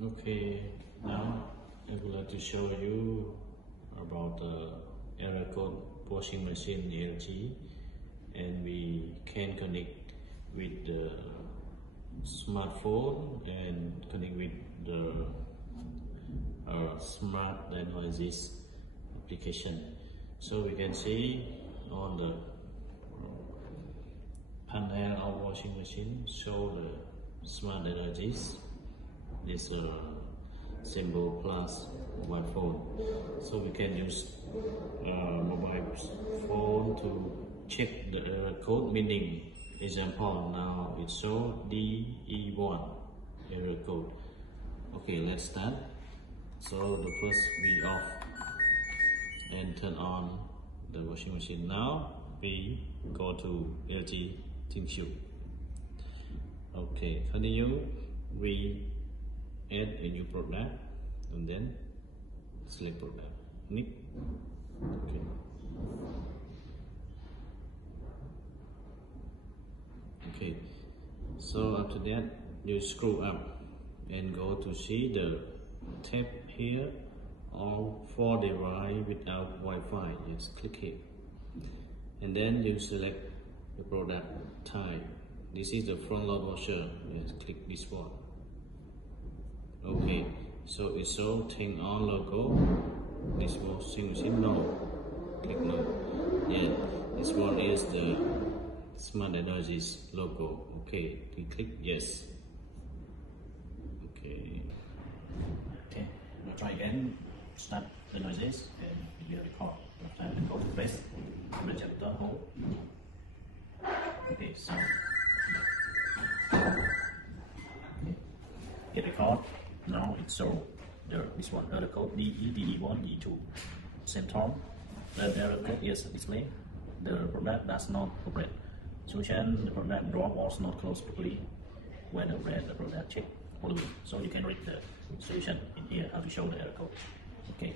Okay, now I would like to show you about the error code washing machine LG, and we can connect with the smartphone and connect with the smart diagnosis application. So we can see on the panel of washing machine show the smart diagnosis. This symbol plus mobile phone, so we can use mobile phone to check the error code, meaning example now it show DE1 error code. Okay, let's start. So the first we off and turn on the washing machine. Now we go to LG Tissue. Okay, continue. We add a new product and then select product. Okay. Okay. So after that, you scroll up and go to see the tab here, all for device without Wi-Fi. Just click here, and then you select the product type. This is the front load washer. Let's click this one. Okay, so it shows turn on logo. This washing machine, no. Click no. Yeah, this one is the smart diagnosis logo. Okay, we click yes. Okay. Okay, we'll try again. Start the noises and video record. After that, go to press project the hole. Okay, so hit record. Now it shows this one error code DE1 DE2. Same time, the error code is displayed. The product does not operate. Solution: the product drop was not closed properly when operate the product check. So you can read the solution in here how to show the error code. Okay.